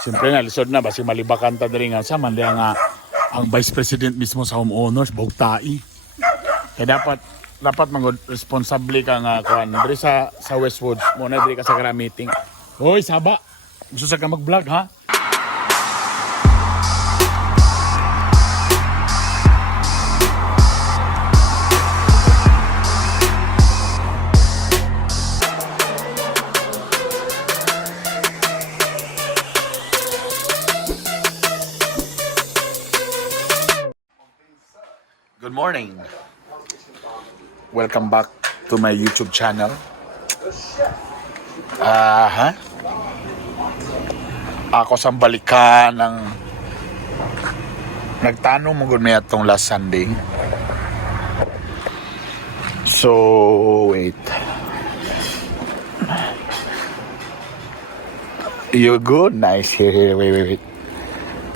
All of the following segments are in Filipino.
Siyempre na, lisod na, basi malibakan ta diri nga sa man nga ang Vice President mismo sa homeowners, bugtai. Kaya dapat magod responsable ka nga kuan diri sa Westwoods mo na diri ka sa meeting. Hoy, saba. Gusto sa ka mag-vlog ha? Good morning. Welcome back to my YouTube channel. Ako sa balikan ng nagtanong mo gud may atong last Sunday. So, wait. You good? Nice. Here. Wait.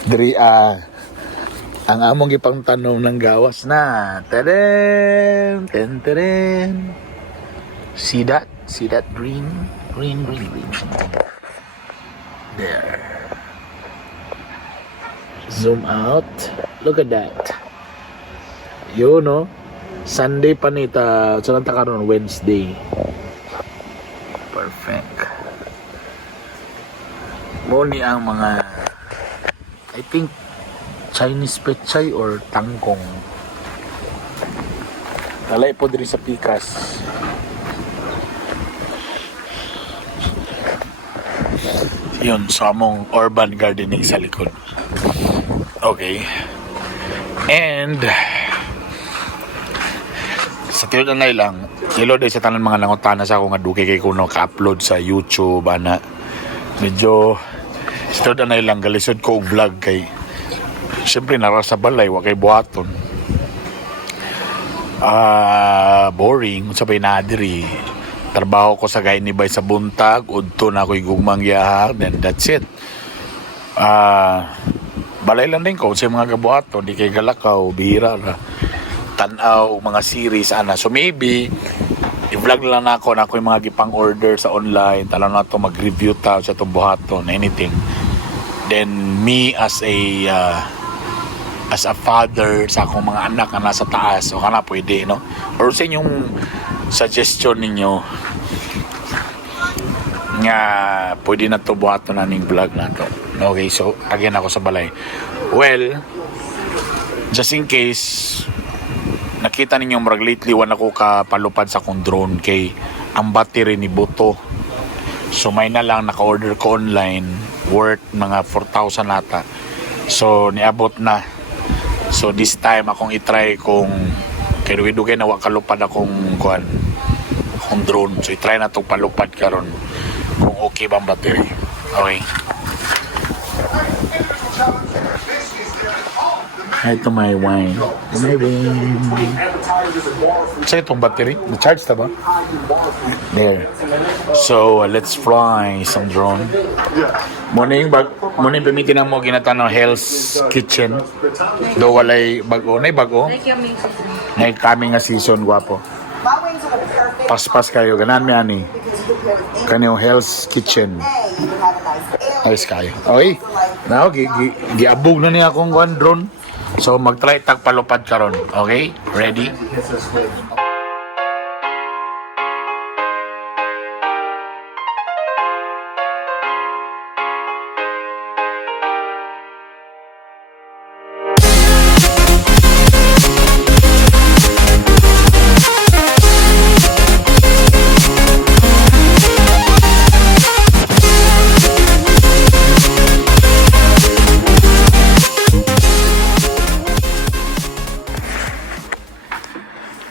Diri, ang among gipang tanong ng gawas na. Tadam! Tadam! See that? See that green? Green. There. Zoom out. Look at that. Yun, no? Sunday pa nita. Saan ta karon? Wednesday. Perfect. Muni ang mga I think Chinese pechay or tangkong. Talay po diri sa pikas. Yun, sa among urban gardening sa likod. Okay. And sa tiyo na lang, ilo day sa tanan mga nangutana sa ako nga dugay kay kuno ka-upload sa YouTube ana. Medyo sa tiyo na lang galisod ko og vlog kay siyempre nara sa balay wa kay buhaton. Boring sabay na diri. Trabaho ko sa Gainibay sa buntag, udto na ako'y gugmang yaha, then that's it. Balay lang din ko sa mga gabuhaton, di kay galakaw, bihira ra. Tanaw mga series ana. So maybe i-vlog lang na ako yung mga gipang order sa online, tala na to mag-review ta sa itong buhaton, anything. Then me as a father sa akong mga anak na nasa taas o kana pwede no or sa inyong suggestion ninyo nga pwede na to buhaton na ning vlog na to. Okay, so again ako sa balay. Well, just in case nakita ninyo marag lately wala ko kapalupad sa akong drone kay ang battery ni buto, so may na lang naka-order ko online worth mga 4,000 nata, so niabot na. So this time akong i-try kung kay duwi-dugay na wakalupad akong drone. So i-try na itong palupad karon kung okay ba ang battery. Okay. Ito may wine. Sa itong battery? Na-charge ta ba? There. So let's fly some drone. Morning pamitin na mo ginatanaw Hell's Kitchen. Do walay bago. Nay kami nga season gwapo. Paspas kayo ganan mi ani. Kanyo Hell's Kitchen. Ayos kayo. Okay. Now giabog na niya akong drone. So mag-try tag palupad karon. Okay? Ready?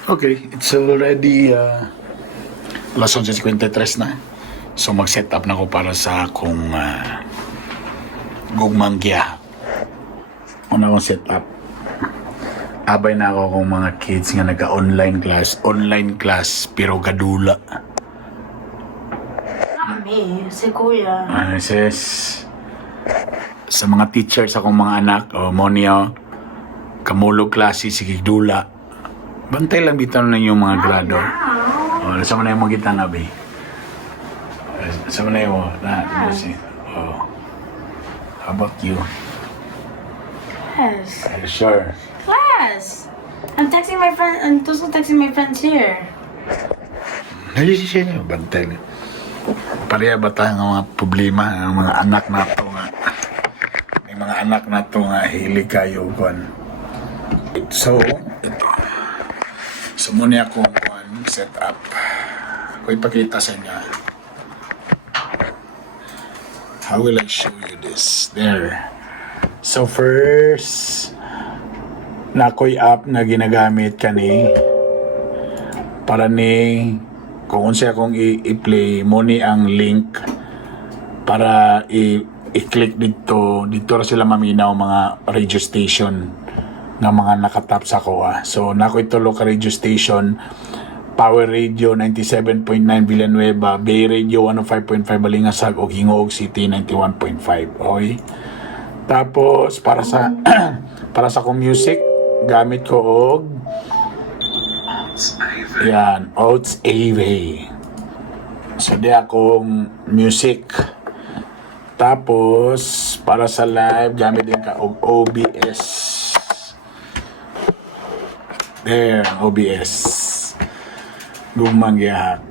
Okay, it's already alas 11:53 na. So mag-set up na ako para sa akong gugmangya. Una akong set up. Abay na ako kung mga kids nga nag-online class pero gadula. Kami, si Kuya. Sis, sa mga teachers akong mga anak, mo niya, kamulog klase, sige dula. Bantay lang bitaw na yung mga grado. Nasa mo na yung mga gitana, be. Nasa mo na yung, How about you? Yes. Are you sure? Class. I'm texting my friend. I'm also texting my friends here. Nagisisya niyo, bantay niyo. Pareha ba tayo ng mga problema ng mga anak na ito nga? May mga anak na ito nga hilig kayo kuan. So, ito. So, muna akong kuan set up. Ako ipakita sa inyo. How will I show you this? There. So, first, na ako'y app na ginagamit kani para ni kung unsa akong i-play mo ni ang link para i-click dito ra sila maminaw mga radio station nga mga nakatap sa ko. So nako itulo ka radio station: Power Radio 97.9 Villanueva, Bay Radio 105.5 Balingasag ug Hingoog City 91.5. Okay? Tapos para sa para sa kong music gamit ko og yan, Oats AV. So, di akong music. Tapos, para sa live, gamit din ka og OBS. There, OBS. Gumang gihak.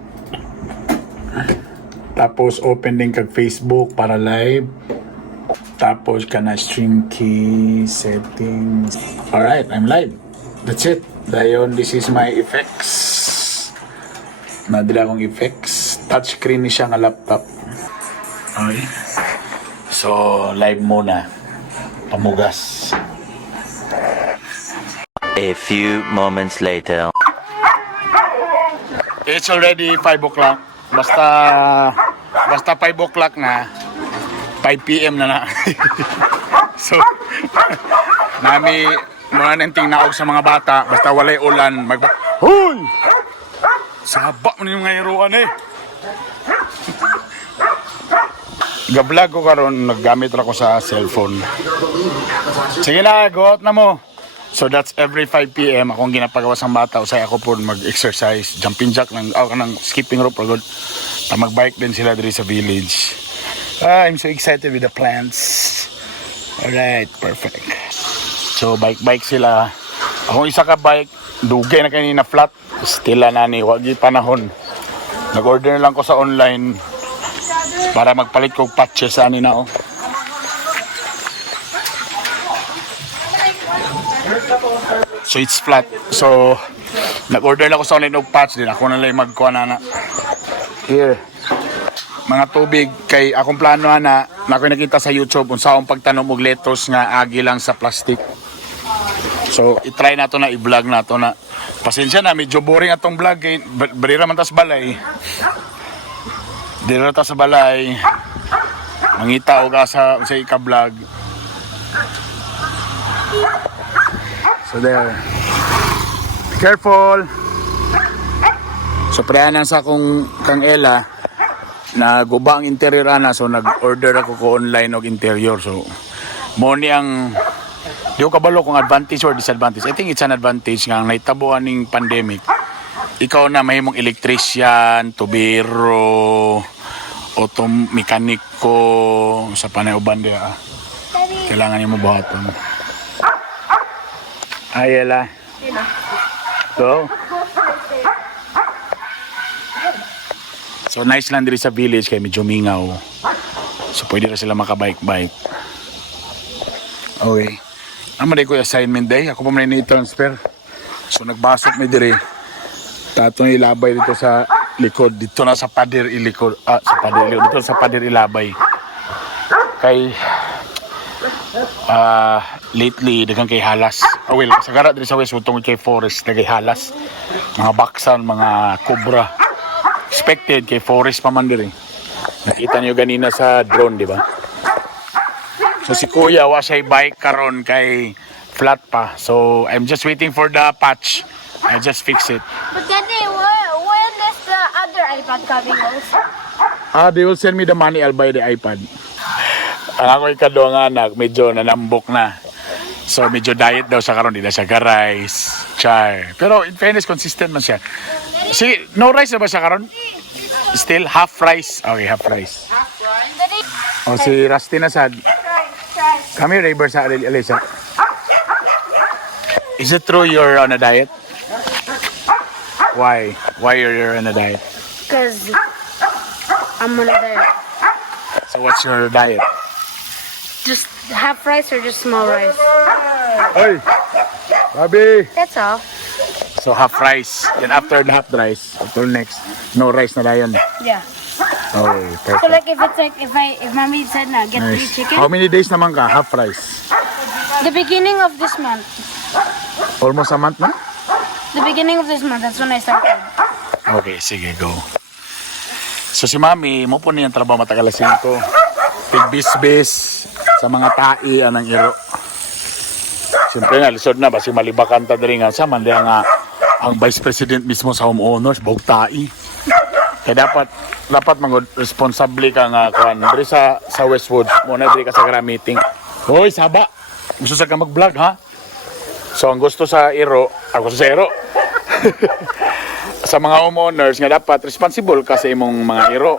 Tapos, open din kag Facebook para live. Tapos, kana stream key, settings. Alright, I'm live. That's it. Dayon, this is my effects. Nadala akong effects. Touchscreen ni siya nga laptop. Okay. So, live muna. Pamugas. A few moments later. It's already 5 o'clock. Basta 5 o'clock na, 5 p.m. na. So, nami muna nang tingnaog sa mga bata. Basta walay ulan. Hoy! Saba mo yung ngayon eh. Ga-vlog ko karon, naggamit ra ko sa cellphone. Sige na, go out na mo. So that's every 5 p.m. akong ginapagawa sa bata. Usay ako po mag-exercise, jumping jack ng skipping rope or good. Mag-bike din sila diri sa village. I'm so excited with the plants. Alright, perfect. So bike sila. Akong isa ka bike, dugay na kanina flat. Stila na ni, wagi panahon. Nag-order lang ko sa online para magpalit ko patches sa na oh. So it's flat. So nag-order lang ko sa online og patch din. Ako na lang magkuha na. Here. Mga tubig kay akong plano na ako nakita sa YouTube unsa akong pagtanom og lettuce nga agi lang sa plastic. So i-try na to na i-vlog na to na. Pasensya na, medyo boring atong vlog kay barira man tas balay. Dira ta sa balay. Mangita og asa sa ika-vlog. So there. Be careful. So preanan sa akong kang Ella na guba ang interior ana, so nag-order ako ko online og interior. So mo ni ang di ko kabalo kung advantage or disadvantage. I think it's an advantage nga naitabo aning pandemic. Ikaw na mahimong electrician, tubero, mekaniko sa panay uban dia. Kailangan niyo mabuhaton. Ayela. Go. So nice lang diri sa village kay medyo mingaw. So pwede na sila makabike-bike. Okay. Naman ko assignment day. Ako pa man ni-transfer. So nagbasok mi diri. Tatong ilabay dito sa likod. Dito na sa pader ilikod. Sa pader dito sa pader ilabay. Kay lately daghang kay halas. Well, sa gara diri sa west utong kay forest kay halas. Mga baksan, mga cobra. Expected kay forest pa man diri. Nakita niyo ganina sa drone, di ba? So si Kuya wa siya bike karon kay flat pa. So I'm just waiting for the patch. I just fix it. But Daddy, when is the other iPad coming also? They will send me the money, I'll buy the iPad. Ang ako'y kadong anak, medyo nanambok na. So medyo diet daw sa karon, di na siya rice, char. Pero in fairness, consistent man siya. Si, no rice na ba siya karon? Still half rice. Okay, half rice. Daddy, O si Rusty na sad. Come here, neighbor sa Alisa. Is it true you're on a diet? Why? Why you're on a diet? Because I'm on a diet. So what's your diet? Just half rice or just small rice? Hey, Bobby. That's all. So half rice. Then after the half rice, until next, no rice na dayon. Yeah. Oh, So perfect. like if mommy said na get 3 Nice. chicken, How many days naman ka? Half rice. the beginning of this month. Almost a month na? The beginning of this month, that's when I started. Okay, sige, go. So si Mami, mo po niyang trabaho matagal ko. Tigbis-bis sa mga tai anang iro. Siyempre na, lisod na, basi malibakan ta diri nga sa man nga ang Vice President mismo sa homeowners, bog tai. Kaya dapat magod responsable ka nga kuan diri sa Westwood, mo na diri ka sa gra meeting. Hoy, saba. Gusto sa ka mag-vlog ha? So ang gusto sa iro, ako sa iro. Sa mga homeowners nga dapat responsible ka sa imong mga iro.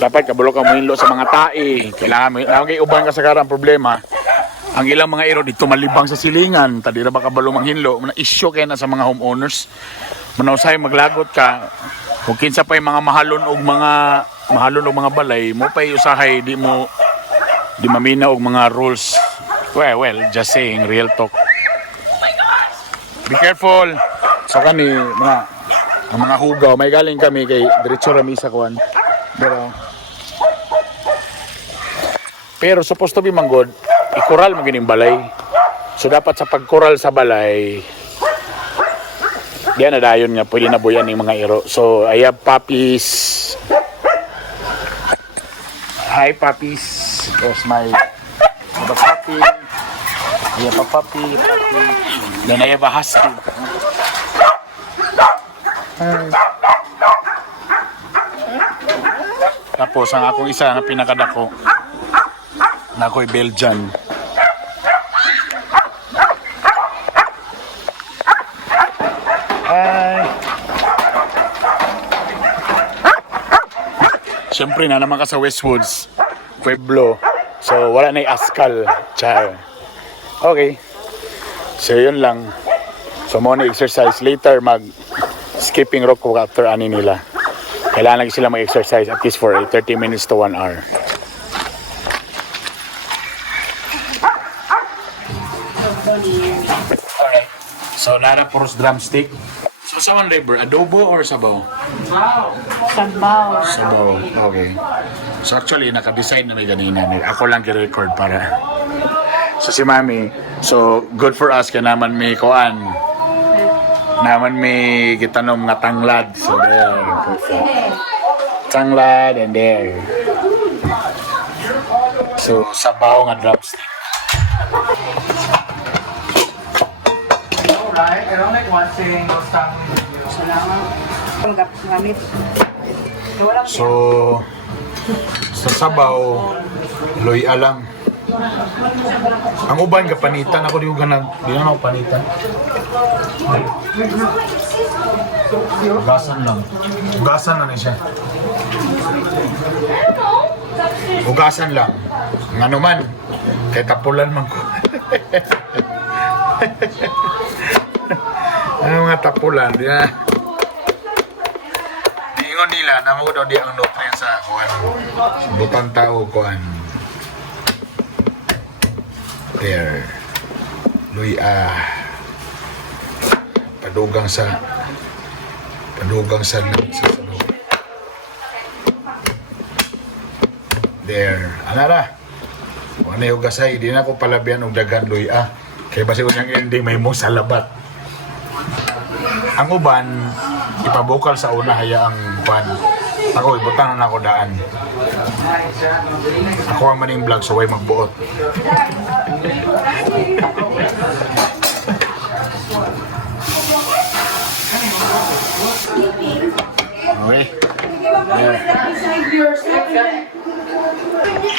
Dapat kabulo ka muhinlo sa mga tai. Kailangan kay uban ka sa karang problema. Ang ilang mga iro dito malibang sa silingan, tadi ra ba kabalo manghinlo, na issue kay na sa mga homeowners. Manausay maglagot ka. Kung kinsa pa yung mga mahalon og mga balay, mo pay usahay di mamina og mga rules. Well, just saying, real talk. Be careful. So kani ang mga hugaw, may galing kami kay diretso rami sa kuan. Pero supposed to be manggod, ikural mo gining balay. So dapat sa pagkural sa balay, diyan na dayon nga pwede na buyan yung mga iro. So I have puppies. Hi puppies. There's my puppy. I have a puppy. Then I have a husky. Tapos ang akong isa na pinakadako na ako'y Belgian. Ay. Siyempre na naman ka sa Westwoods, Pueblo. So wala na yung askal. Char. Okay. So yun lang. So mo na exercise later skipping rope ko after ani nila. Kailangan lagi sila mag-exercise at least for 30 minutes to 1 hour. Alright. So nara puros drumstick. So sa one labor, adobo or sabaw? Sabaw. Sabaw. Okay. So actually naka-decide na may ganina. Ako lang i-record para. So si Mami, so good for us kaya naman may kuan. Naman may gitanom nga tanglad. So there. Perfect. Tanglad and there. So sabaw nga drumstick. Alright, I don't like watching those stuff. So sa sabaw, loy alang. Ang uban ka panitan, ako di ko ganag, di na ako panitan. Ugasan lang. Ugasan na siya. Ugasan lang. Nga naman, kay tapulan man ko. Ano mga tapulan, di na. Ingon nila, naman ko daw di ang nutrient sa kuhan. Butang tao kuhan. There. Luy padugang sa loob. There. Anara. Ano yung gasay, di na ko palabyan og dagan luy Kaya basi unyang ending may mo sa labat. Ang uban, ipabukal sa una haya ang pan. Ako, ibutang na ako daan. Ako ang maning vlog, so way magbuot. Okay. There.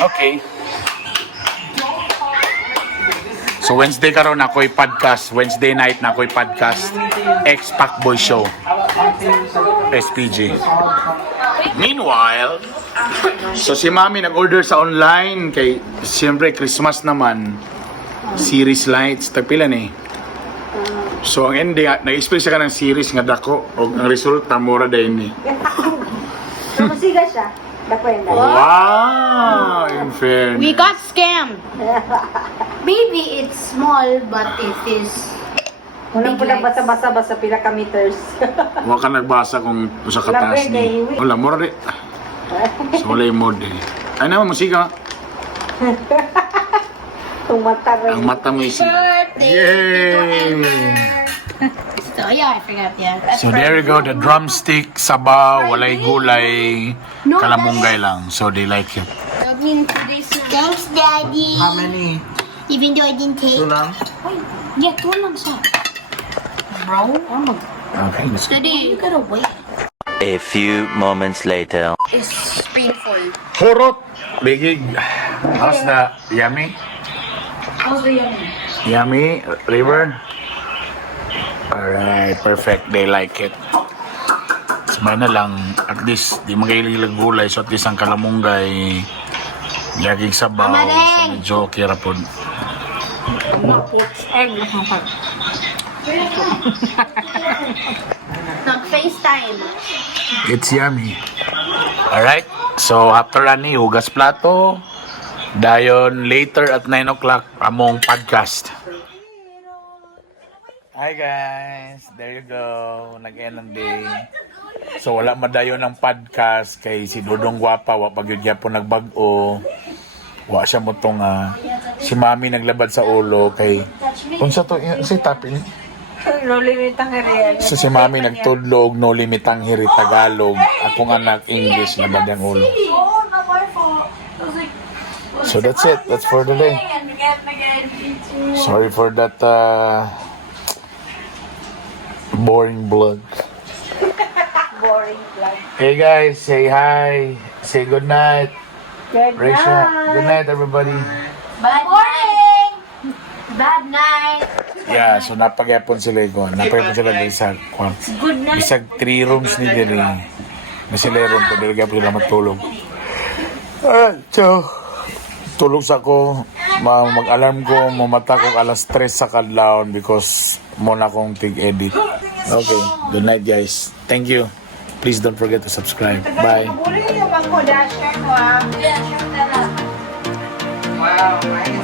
Okay. So Wednesday karon ako'y podcast, Wednesday night na ako'y podcast, X-Pac Boy Show, SPG. Meanwhile, so si Mami nag-order sa online kay siyempre Christmas naman. Series lights, tagpilan eh. So ang ending, nag-expect siya ka ng series nga dako o ang resulta mura din eh. Masiga siya. Dakwenda. Wow! In fairness. We got scammed. Maybe it's small, but it is. Unang po basa-basa pila ka meters. Huwag ka nagbasa kung sa kataas ni. Wala, mura rin. So wala yung mode eh. Ay naman, musiga. Tumata rin. Ang mata mo isi. Yay! So yeah, I forgot. Yeah. So there you go, the drumstick, sabaw, walay gulay, kalamunggay lang. So they like it. Thanks, Daddy. How many? Even though I didn't take. Two lang? Yeah, 2 lang siya. Bro. Okay, let's go. Daddy, you gotta wait. A few moments later. It's painful. Hurot! Bigig. How's the yummy? How's the yummy? Yummy, River? Alright, perfect. They like it. Sabay na lang, at least, di magayilig gulay. So at least ang kalamunggay, laging sabaw. So medyo okay ra po. Nag-FaceTime. It's yummy. Alright, so after ani, hugas plato. Dayon, later at 9 o'clock, among podcast. Hi guys, there you go. Nag-end ng day. So wala madayon ng podcast kay si Dodong Guapa, wa pag yun po nagbag-o. Wa siya mo tong si Mami naglabad sa ulo kay unsa to si tapin. No limit ang area. So si Mami nagtudlog no limitang hiri Tagalog. Akong anak English labad ang ulo. So that's it. That's for today. Sorry for that boring vlog. Boring vlog. Hey guys, say hi. Say good night. Good Raisha. night. Good night everybody. Bad morning. Bad night. Yeah, so napagapon sila ko. Napagapon sila din sa kwan. Good night. Bisag 3 rooms ni diri. Na sila room ko dili gyapon sila matulog. Alright, so tulog sa ko. Mag-alarm ko, mamata ko alas 3 sa kadlaw because muna kong tig-edit. Okay, good night guys. Thank you. Please don't forget to subscribe. Bye. Uli yung mga dasher mo ah. Wow, my